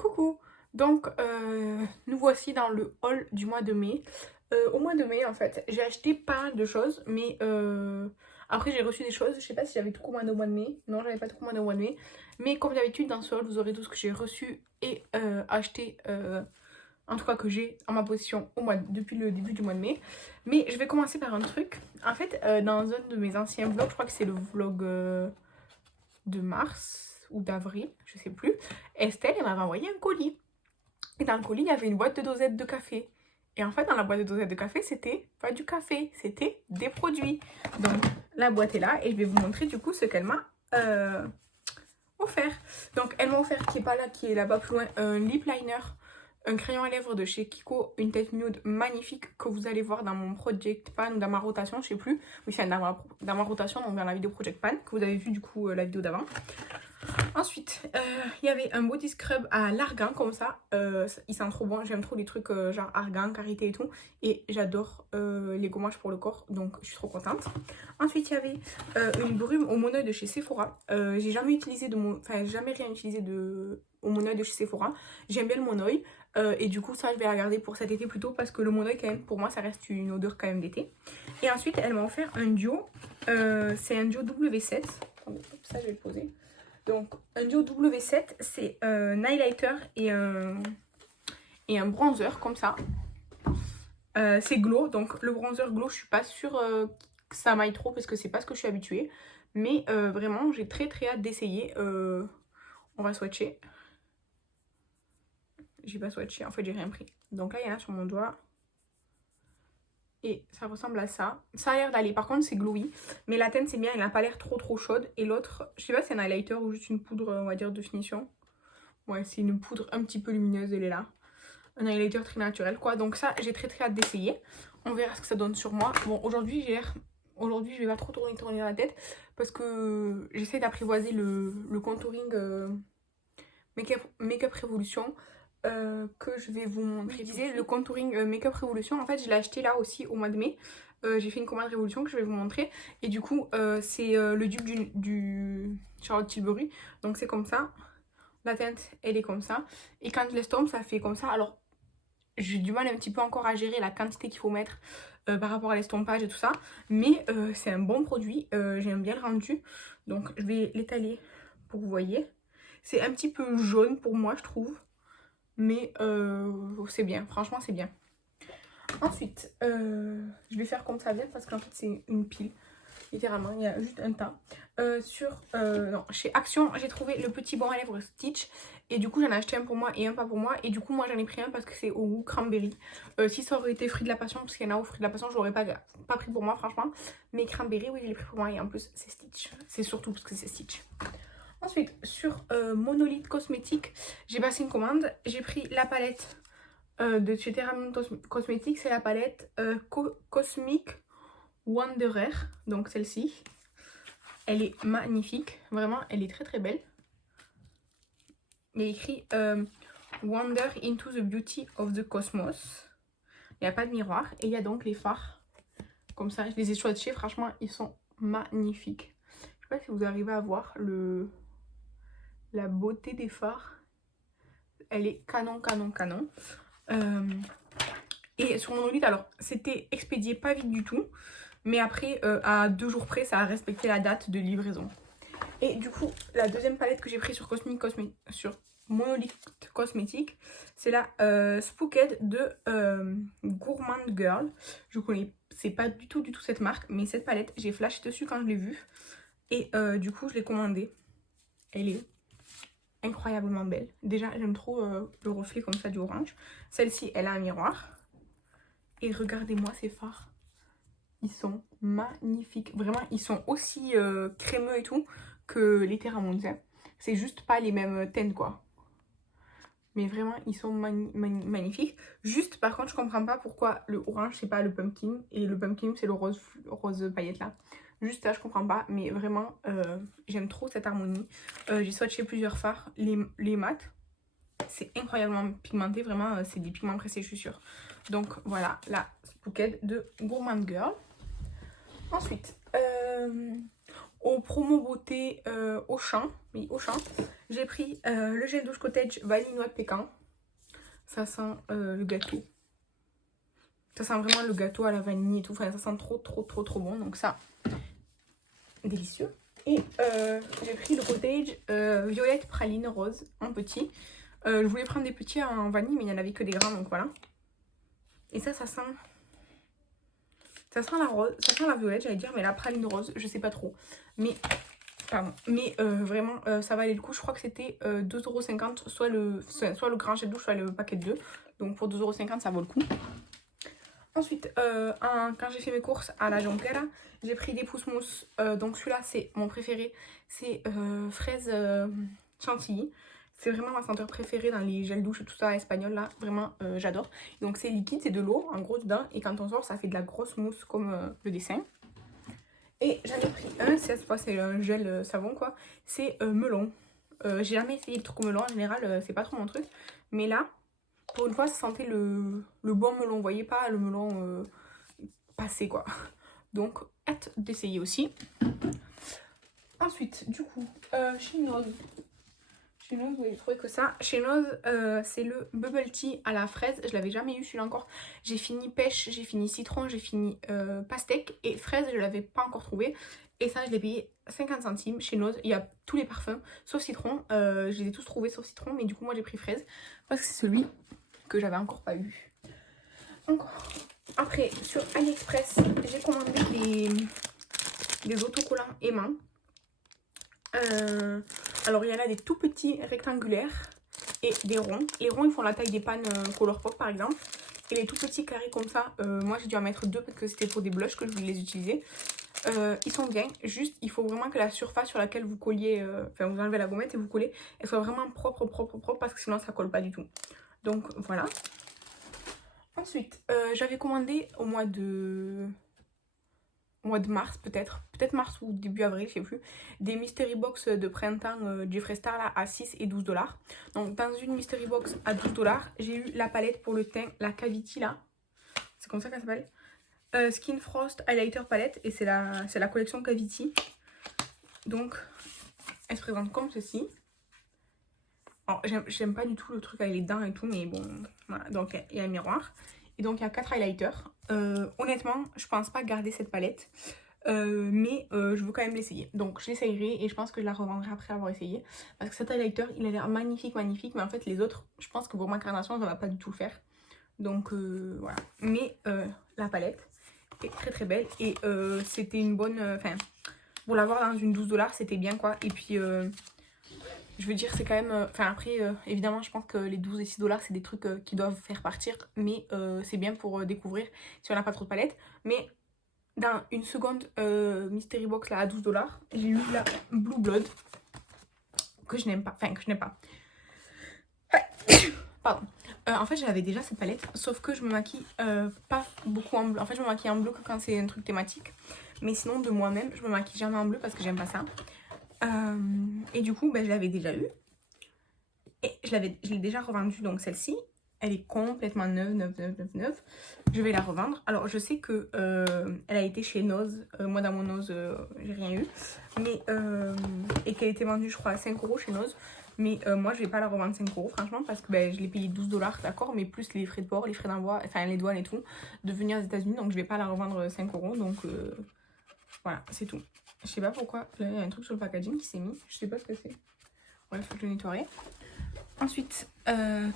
Coucou! Donc, nous voici dans le haul du mois de mai. Au mois de mai, en fait, j'ai acheté pas mal de choses, mais après j'ai reçu des choses. Je sais pas si j'avais tout commandé au mois de mai. Non, j'avais pas tout commandé au mois de mai. Mais comme d'habitude, dans ce haul, vous aurez tout ce que j'ai reçu et acheté, en tout cas que j'ai en ma possession depuis le début du mois de mai. Mais je vais commencer par un truc. En fait, dans un de mes anciens vlogs, je crois que c'est le vlog de mars ou d'avril, je sais plus, Estelle, elle m'avait envoyé un colis. Et dans le colis, il y avait une boîte de dosettes de café. Et en fait, dans la boîte de dosettes de café, c'était pas du café, c'était des produits. Donc, la boîte est là et je vais vous montrer du coup ce qu'elle m'a offert. Donc, elle m'a offert, qui est pas là, qui est là-bas plus loin, un lip liner, un crayon à lèvres de chez Kiko, une tête nude magnifique que vous allez voir dans mon Project Pan ou dans ma rotation, je sais plus. Oui, c'est dans ma rotation, donc dans la vidéo Project Pan, que vous avez vu du coup la vidéo d'avant. Ensuite, il y avait un body scrub à l'argan comme ça. Il sent trop bon. J'aime trop les trucs genre argan, karité et tout. Et j'adore les gommages pour le corps. Donc je suis trop contente. Ensuite, il y avait une brume au monoeil de chez Sephora. J'ai jamais utilisé jamais rien utilisé au monoeil de chez Sephora. J'aime bien le monoeil. Et du coup, ça, je vais la garder pour cet été plutôt. Parce que le monoeil, quand même, pour moi, ça reste une odeur quand même d'été. Et ensuite, elle m'a offert un duo. C'est un duo W7. Attendez, ça, je vais le poser. Donc, un duo W7, c'est un highlighter et un bronzer, comme ça. C'est glow, donc le bronzer glow, je suis pas sûre que ça m'aille trop parce que c'est pas ce que je suis habituée. Mais vraiment, j'ai très hâte d'essayer. On va swatcher. J'ai pas swatché, en fait, j'ai rien pris. Donc là, il y en a sur mon doigt. Et ça ressemble à ça. Ça a l'air d'aller. Par contre, c'est glowy. Mais la teinte, c'est bien. Elle n'a pas l'air trop chaude. Et l'autre, je sais pas si c'est un highlighter ou juste une poudre, on va dire, de finition. Ouais, c'est une poudre un petit peu lumineuse. Elle est là. Un highlighter très naturel, quoi. Donc ça, j'ai très hâte d'essayer. On verra ce que ça donne sur moi. Bon, aujourd'hui, Aujourd'hui, je vais pas trop tourner la tête. Parce que j'essaie d'apprivoiser le contouring Make-up Revolution. Que je vais vous montrer. Je disais le contouring Make-up Revolution, en fait je l'ai acheté là aussi au mois de mai. J'ai fait une commande Révolution que je vais vous montrer. Et du coup c'est le dupe du Charlotte Tilbury. Donc c'est comme ça. La teinte elle est comme ça. Et quand je l'estompe ça fait comme ça. Alors j'ai du mal un petit peu encore à gérer la quantité qu'il faut mettre par rapport à l'estompage et tout ça. Mais c'est un bon produit. J'aime bien le rendu. Donc je vais l'étaler pour que vous voyez. C'est un petit peu jaune pour moi je trouve. Mais c'est bien, franchement c'est bien. Ensuite, je vais faire comme ça vient parce qu'en fait c'est une pile. Littéralement, il y a juste un tas. Non, chez Action, j'ai trouvé le petit bon à lèvres Stitch. Et du coup, j'en ai acheté un pour moi et un pas pour moi. Et du coup, moi j'en ai pris un parce que c'est au goût cranberry. Si ça aurait été fruit de la passion, parce qu'il y en a au fruit de la passion, je l'aurais pas pris pour moi, franchement. Mais cranberry, oui, je l'ai pris pour moi. Et en plus, c'est Stitch. C'est surtout parce que c'est Stitch. Ensuite, sur Monolith Cosmétique, j'ai passé une commande. J'ai pris la palette de chez Terra Cosmétique. C'est la palette Cosmic Wanderer. Donc celle-ci. Elle est magnifique. Vraiment, elle est très belle. Il y a écrit Wander into the beauty of the cosmos. Il n'y a pas de miroir. Et il y a donc les fards. Comme ça, je les ai swatchés. Franchement, ils sont magnifiques. Je sais pas si vous arrivez à voir la beauté des fards. Elle est canon. Et sur Monolith, alors c'était expédié pas vite du tout. Mais après, à 2 jours près, ça a respecté la date de livraison. Et du coup, la deuxième palette que j'ai prise sur Monolith Cosmétique, c'est la Spooked de Gourmand Girl. Je connais, c'est pas du tout cette marque, mais cette palette, j'ai flashé dessus quand je l'ai vue. Et du coup, je l'ai commandée. Elle est incroyablement belle. Déjà, j'aime trop le reflet comme ça du orange. Celle-ci, elle a un miroir. Et regardez-moi ces fards. Ils sont magnifiques. Vraiment, ils sont aussi crémeux et tout que les Terra Monza. C'est juste pas les mêmes teintes, quoi. Mais vraiment, ils sont magnifiques. Juste, par contre, je comprends pas pourquoi le orange, c'est pas le pumpkin. Et le pumpkin, c'est le rose paillette, là. Juste ça, je comprends pas. Mais vraiment, j'aime trop cette harmonie. J'ai swatché plusieurs fards. Les mat. C'est incroyablement pigmenté. Vraiment, c'est des pigments pressés, je suis sûre. Donc, voilà, la Spooked de Gourmand Girl. Ensuite, au promo beauté Auchan. Oui, Auchan. J'ai pris le gel douche cottage vanille noix de pécan. Ça sent le gâteau. Ça sent vraiment le gâteau à la vanille et tout. Enfin, ça sent trop bon. Donc ça, délicieux. Et j'ai pris le cottage violette praline rose en petit. Je voulais prendre des petits en vanille, mais il n'y en avait que des grands, donc voilà. Et ça sent... Ça sent la rose, ça sent la violette, j'allais dire, mais la praline rose, je sais pas trop. Mais, pardon, mais vraiment, ça valait le coup. Je crois que c'était 2,50 €, soit le grand gel douche, soit le paquet de 2. Donc pour 2,50 €, ça vaut le coup. Ensuite, quand j'ai fait mes courses à la Jonquera, j'ai pris des pousses mousse. Donc celui-là, c'est mon préféré. C'est fraise chantilly. C'est vraiment ma senteur préférée dans les gels douche et tout ça espagnol là. Vraiment, j'adore. Donc c'est liquide, c'est de l'eau en gros dedans. Et quand on sort, ça fait de la grosse mousse comme le dessin. Et j'en ai pris un, cette fois c'est un gel savon quoi. C'est melon. J'ai jamais essayé le truc au melon. En général, c'est pas trop mon truc. Mais là, pour une fois, ça sentait le bon melon. Vous voyez pas le melon passé quoi. Donc, hâte d'essayer aussi. Ensuite, du coup, chez Noz. Chez Noz, vous avez trouvé que ça. Chez Noz, c'est le bubble tea à la fraise. Je l'avais jamais eu celui-là encore. J'ai fini pêche, j'ai fini citron, j'ai fini pastèque. Et fraise, je l'avais pas encore trouvé. Et ça, je l'ai payé 50 centimes chez Noz. Il y a tous les parfums, sauf citron. Je les ai tous trouvés sauf citron. Mais du coup, moi, j'ai pris fraise. Parce que c'est celui que j'avais encore pas eu. Encore. Après, sur AliExpress, j'ai commandé des autocollants aimants. Alors, il y en a des tout petits rectangulaires et des ronds. Les ronds, ils font la taille des pannes Colourpop, par exemple. Et les tout petits carrés comme ça, moi, j'ai dû en mettre 2 parce que c'était pour des blushs que je voulais les utiliser. Ils sont bien, juste, il faut vraiment que la surface sur laquelle vous colliez, enfin, vous enlevez la gommette et vous collez, elle soit vraiment propre, parce que sinon, ça colle pas du tout. Donc, voilà. Ensuite, j'avais commandé au mois de mars peut-être mars ou début avril, je sais plus, des mystery box de printemps Jeffree Star là à 6 et 12 $. Donc dans une mystery box à 12 $, j'ai eu la palette pour le teint, la Cavity là, c'est comme ça qu'elle s'appelle, Skin Frost Highlighter Palette, et c'est la collection Cavity. Donc elle se présente comme ceci. Alors j'aime pas du tout le truc avec les dents et tout, mais bon voilà, donc il y a un miroir. Et donc il y a 4 highlighters. Honnêtement, je pense pas garder cette palette. Mais je veux quand même l'essayer. Donc je l'essayerai et je pense que je la revendrai après avoir essayé. Parce que cet highlighter, il a l'air magnifique. Mais en fait les autres, je pense que pour ma carnation, ça va pas du tout le faire. Donc voilà. Mais la palette est très belle. Et c'était une bonne... Enfin, pour l'avoir dans une 12 $, c'était bien quoi. Et puis... je veux dire, c'est quand même... Enfin, après, évidemment, je pense que les 12 et 6 $, c'est des trucs qui doivent faire partir. Mais c'est bien pour découvrir si on n'a pas trop de palettes. Mais dans une seconde mystery box là, à 12 $, j'ai eu la Blue Blood. Que je n'aime pas. Enfin, que je n'aime pas. Pardon. En fait, j'avais déjà cette palette. Sauf que je me maquille pas beaucoup en bleu. En fait, je me maquille en bleu que quand c'est un truc thématique. Mais sinon, de moi-même, je me maquille jamais en bleu parce que j'aime pas ça. Et du coup, ben, je l'avais déjà eu. Et je l'ai déjà revendue, donc celle-ci. Elle est complètement neuve. Je vais la revendre. Alors, je sais que elle a été chez Noz. Moi, dans mon Noz, j'ai rien eu. Mais, et qu'elle était vendue, je crois, à 5 € chez Noz. Mais moi, je vais pas la revendre 5 € franchement, parce que ben, je l'ai payé 12 $, d'accord, mais plus les frais de port, les frais d'envoi, enfin les douanes et tout, de venir aux États-Unis. Donc, je vais pas la revendre 5 €. Donc, voilà, c'est tout. Je sais pas pourquoi. Là, il y a un truc sur le packaging qui s'est mis. Je sais pas ce que c'est. Ouais, il faut que je le nettoie. Ensuite,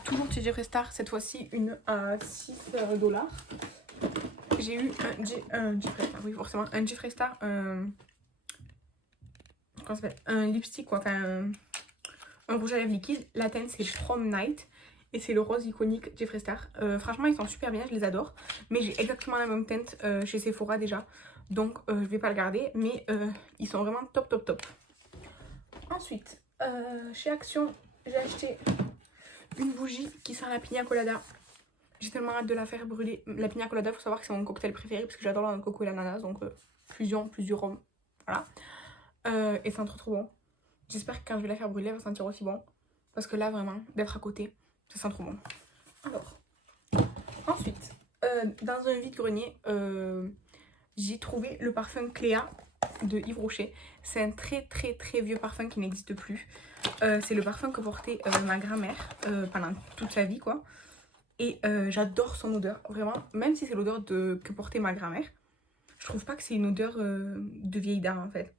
toujours chez Jeffree Star, cette fois-ci une à 6 $. J'ai eu un Jeffree Star, oui forcément, un Jeffree Star, comment ça s'appelle, un lipstick quoi, enfin un rouge à lèvres liquide. La teinte c'est Prom Night et c'est le rose iconique Jeffree Star. Franchement ils sont super bien, je les adore. Mais j'ai exactement la même teinte chez Sephora déjà, donc je vais pas le garder, mais ils sont vraiment top. Ensuite, chez Action, j'ai acheté une bougie qui sent la pina colada. J'ai tellement hâte de la faire brûler. La pina colada, faut savoir que c'est mon cocktail préféré parce que j'adore le coco et l'ananas. Donc fusion plus du rhum. Voilà. Et c'est trop bon. J'espère que quand je vais la faire brûler, elle va sentir aussi bon. Parce que là, vraiment, d'être à côté, ça sent trop bon. Alors, ensuite, dans un vide-grenier, j'ai trouvé le parfum Cléa. de Yves Rocher. C'est un très vieux parfum qui n'existe plus. C'est le parfum que portait ma grand-mère pendant toute sa vie quoi. Et j'adore son odeur, vraiment. Même si c'est l'odeur que portait ma grand-mère, je trouve pas que c'est une odeur de vieille dame en fait.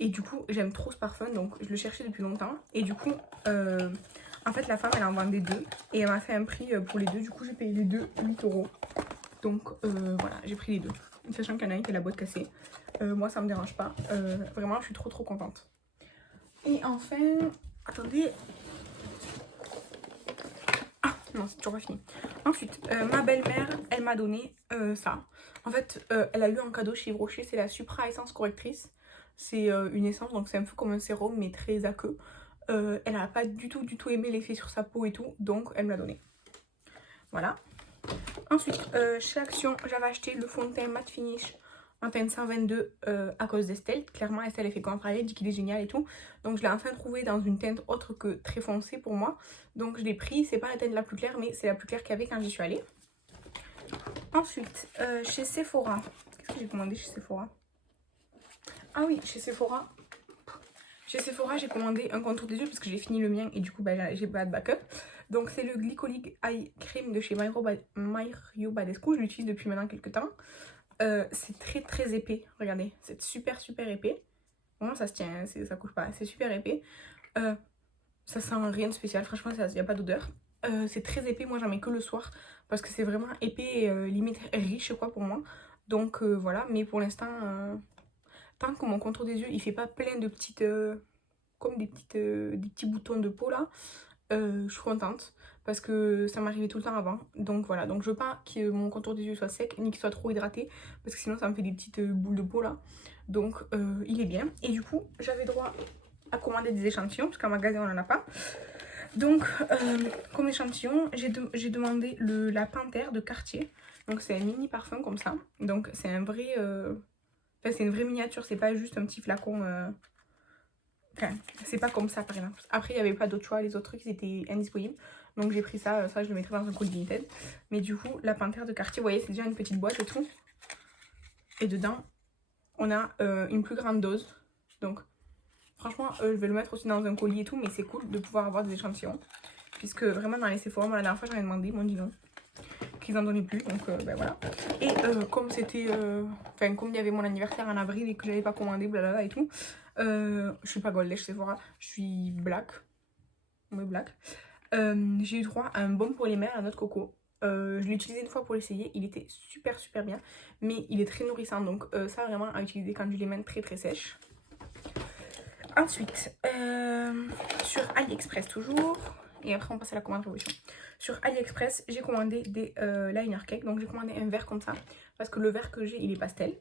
Et du coup j'aime trop ce parfum, donc je le cherchais depuis longtemps. Et du coup en fait la femme elle en vendait deux et elle m'a fait un prix pour les deux. Du coup j'ai payé les deux 8 €. Donc voilà, j'ai pris les deux. Sachant qu'il y en a un qui a la boîte cassée. Moi ça me dérange pas. Vraiment je suis trop contente. Et enfin, attendez. Ah non, c'est toujours pas fini. Ensuite, ma belle-mère, elle m'a donné ça. En fait, elle a eu un cadeau chez Yves Rocher, c'est la Supra Essence Correctrice. C'est une essence, donc c'est un peu comme un sérum, mais très aqueux. Elle n'a pas du tout aimé l'effet sur sa peau et tout, donc elle me l'a donné. Voilà. Ensuite, chez Action, j'avais acheté le fond de teint Matte Finish en teinte 122 à cause d'Estelle. Clairement, Estelle, elle fait quoi en parler, elle dit qu'il est génial et tout. Donc je l'ai enfin trouvé dans une teinte autre que très foncée pour moi. Donc je l'ai pris, c'est pas la teinte la plus claire, mais c'est la plus claire qu'il y avait quand j'y suis allée. Ensuite, chez Sephora, qu'est-ce que j'ai commandé chez Sephora? Ah oui, chez Sephora, j'ai commandé un contour des yeux parce que j'ai fini le mien et du coup bah, j'ai pas de backup. Donc c'est le Glycolic Eye Cream de chez Mario Badescu. Je l'utilise depuis maintenant quelques temps. C'est très épais, regardez, c'est super épais. Vraiment ça se tient, ça couche pas, c'est super épais. Ça sent rien de spécial, franchement il n'y a pas d'odeur. C'est très épais, moi j'en mets que le soir parce que c'est vraiment épais, limite riche quoi pour moi. Donc voilà, mais pour l'instant, tant que mon contour des yeux il fait pas plein de petites, comme des petits boutons de peau là, je suis contente parce que ça m'arrivait tout le temps avant. Donc voilà, donc je veux pas que mon contour des yeux soit sec ni qu'il soit trop hydraté parce que sinon ça me fait des petites boules de peau là. Donc il est bien. Et du coup j'avais droit à commander des échantillons parce qu'en magasin on en a pas. Donc comme échantillon j'ai demandé la Panthère de Cartier. Donc c'est un mini parfum comme ça. Donc c'est un vrai enfin, c'est une vraie miniature, c'est pas juste un petit flacon. Enfin, c'est pas comme ça par exemple. Après il n'y avait pas d'autre choix, les autres trucs ils étaient indisponibles. Donc j'ai pris ça, je le mettrai dans un colis Vinted. Mais du coup la Panthère de Cartier, vous voyez c'est déjà une petite boîte et tout. Et dedans on a une plus grande dose. Donc franchement je vais le mettre aussi dans un colis et tout. Mais c'est cool de pouvoir avoir des échantillons. Puisque vraiment dans les Sephora, moi la dernière fois j'en ai demandé, ils m'ont dit non. Qu'ils en donnaient plus, donc ben voilà. Et comme c'était, enfin comme il y avait mon anniversaire en avril et que j'avais pas commandé, blablabla et tout, je suis pas Gold chez Sephora, je suis Black. Oui, Black. J'ai eu droit à un baume pour les mains à noix de coco. Je l'ai utilisé une fois pour l'essayer, il était super bien, mais il est très nourrissant, donc ça vraiment à utiliser quand j'ai les mains très sèches. Ensuite, sur AliExpress toujours, et après on passe à la commande révolution. Sur AliExpress, j'ai commandé des liner cake, donc j'ai commandé un verre comme ça, parce que le verre que j'ai il est pastel.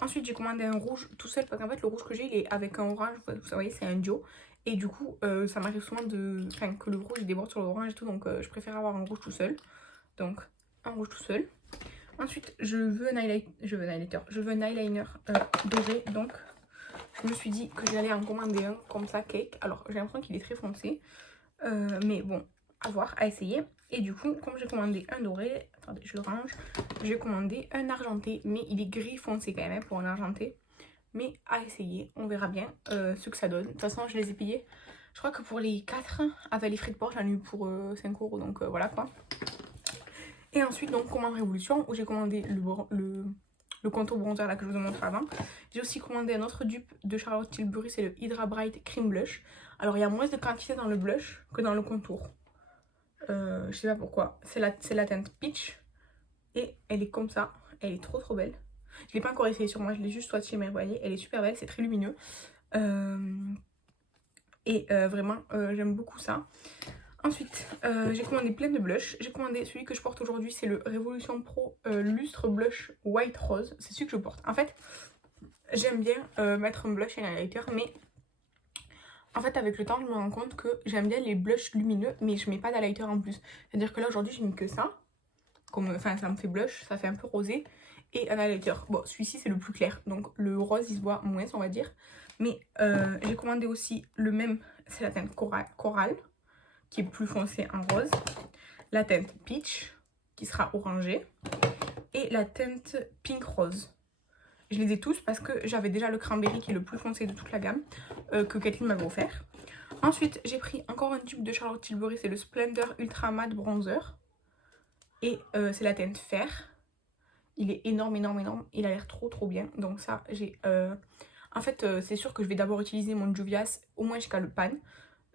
Ensuite j'ai commandé un rouge tout seul, parce qu'en fait le rouge que j'ai il est avec un orange, vous voyez c'est un duo. Et du coup ça m'arrive souvent que le rouge il déborde sur l'orange et tout, donc je préfère avoir un rouge tout seul. Donc un rouge tout seul. Ensuite je veux un eyeliner doré, donc je me suis dit que j'allais en commander un comme ça, cake. Alors j'ai l'impression qu'il est très foncé, mais bon, à voir, à essayer. Et du coup, comme j'ai commandé un doré, attendez, je le range, j'ai commandé un argenté, mais il est gris foncé quand même pour un argenté. Mais à essayer, on verra bien ce que ça donne. De toute façon, je les ai payés. Je crois que pour les 4, avec les frais de port, j'en ai eu pour 5 €, donc voilà quoi. Et ensuite, donc, commande révolution, où j'ai commandé le contour bronzer là que je vous ai montré avant. J'ai aussi commandé un autre dupe de Charlotte Tilbury, c'est le Hydra Bright Cream Blush. Alors il y a moins de quantité dans le blush que dans le contour. Je sais pas pourquoi. C'est la teinte Peach. Et elle est comme ça. Elle est trop belle. Je l'ai pas encore essayé sur moi, je l'ai juste swatché, mais vous voyez, elle est super belle, c'est très lumineux. Vraiment, j'aime beaucoup ça. Ensuite, j'ai commandé plein de blushs. J'ai commandé celui que je porte aujourd'hui, c'est le Révolution Pro Lustre Blush White Rose. C'est celui que je porte. En fait, j'aime bien mettre un blush et un highlighter, mais en fait, avec le temps, je me rends compte que j'aime bien les blushs lumineux, mais je mets pas d'highlighter en plus. C'est-à-dire que là, aujourd'hui, j'ai mis que ça. Enfin, ça me fait blush, ça fait un peu rosé. Et un highlighter. Bon, celui-ci, c'est le plus clair. Donc, le rose, il se voit moins, on va dire. Mais j'ai commandé aussi le même, c'est la teinte Coral, qui est plus foncé en rose, la teinte Peach qui sera orangée et la teinte Pink Rose. Je les ai tous parce que j'avais déjà le cranberry qui est le plus foncé de toute la gamme que Kathleen m'avait offert. Ensuite, j'ai pris encore un tube de Charlotte Tilbury, c'est le Splendor Ultra Matte Bronzer. Et c'est la teinte fer. Il est énorme, énorme, énorme. Il a l'air trop, trop bien. Donc ça, j'ai... En fait, c'est sûr que je vais d'abord utiliser mon Juvia's au moins jusqu'à le pan.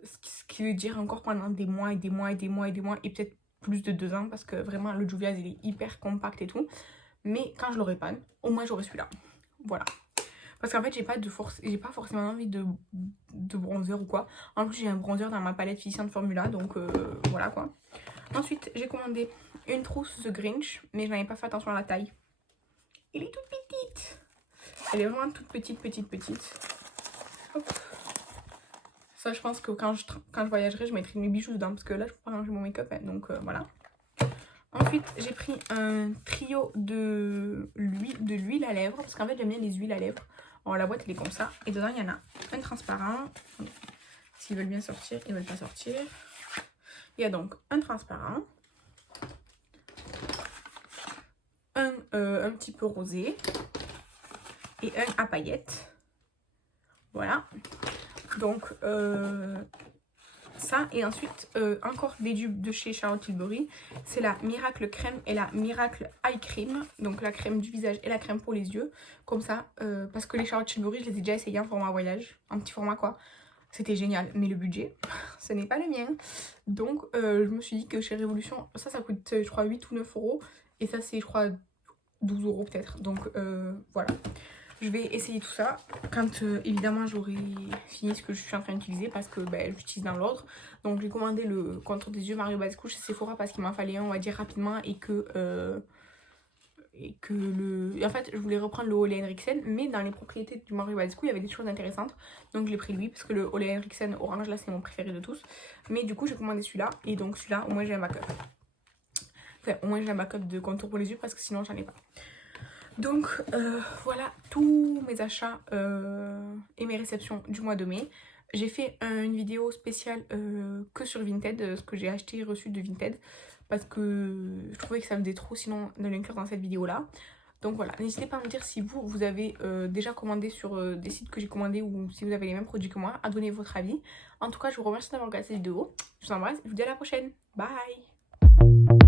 Ce qui veut dire encore pendant des mois et des mois et des mois et des mois. Et peut-être plus de 2 ans parce que vraiment, le Juvia's, il est hyper compact et tout. Mais quand je l'aurai pan, au moins j'aurai celui-là. Voilà. Parce qu'en fait, j'ai pas forcément envie de bronzer ou quoi. En plus, j'ai un bronzer dans ma palette Finition de Formula. Donc voilà quoi. Ensuite, j'ai commandé une trousse The Grinch, mais je n'avais pas fait attention à la taille. Elle est toute petite. Elle est vraiment toute petite, petite, petite. Hop. Ça, je pense que quand je voyagerai, je mettrai mes bijoux dedans, parce que là, je peux pas ranger mon make-up, hein, donc voilà. Ensuite, j'ai pris un trio de l'huile à lèvres, parce qu'en fait, j'aime bien les huiles à lèvres. Alors, la boîte, elle est comme ça, et dedans, il y en a un transparent. S'ils veulent bien sortir, ils veulent pas sortir. Il y a donc un transparent. Un petit peu rosé et un à paillettes. Voilà. Donc ça, et ensuite encore des dupes de chez Charlotte Tilbury. C'est la Miracle Crème et la Miracle Eye Cream. Donc la crème du visage et la crème pour les yeux. Comme ça, parce que les Charlotte Tilbury, je les ai déjà essayées en format voyage. En petit format quoi. C'était génial, mais le budget, ce n'est pas le mien. Donc je me suis dit que chez Révolution, ça coûte je crois 8 ou 9 euros. Et ça c'est je crois 12 euros peut-être. Donc voilà. Je vais essayer tout ça quand évidemment j'aurai fini ce que je suis en train d'utiliser parce que j'utilise dans l'ordre. Donc j'ai commandé le contour des yeux Mario Badescu chez Sephora parce qu'il m'en fallait un on va dire rapidement et que en fait je voulais reprendre le Ole Henriksen mais dans les propriétés du Mario Badescu il y avait des choses intéressantes. Donc je l'ai pris lui parce que le Ole Henriksen orange là c'est mon préféré de tous. Mais du coup j'ai commandé celui-là et donc celui-là au moins j'ai un backup. Enfin au moins j'ai un backup de contour pour les yeux parce que sinon j'en ai pas. Donc voilà tous mes achats et mes réceptions du mois de mai. J'ai fait une vidéo spéciale que sur Vinted, ce que j'ai acheté et reçu de Vinted. Parce que je trouvais que ça me faisait trop sinon de l'inclure dans cette vidéo là. Donc voilà, n'hésitez pas à me dire si vous avez déjà commandé sur des sites que j'ai commandés ou si vous avez les mêmes produits que moi, à donner votre avis. En tout cas, je vous remercie d'avoir regardé cette vidéo. Je vous embrasse et je vous dis à la prochaine. Bye!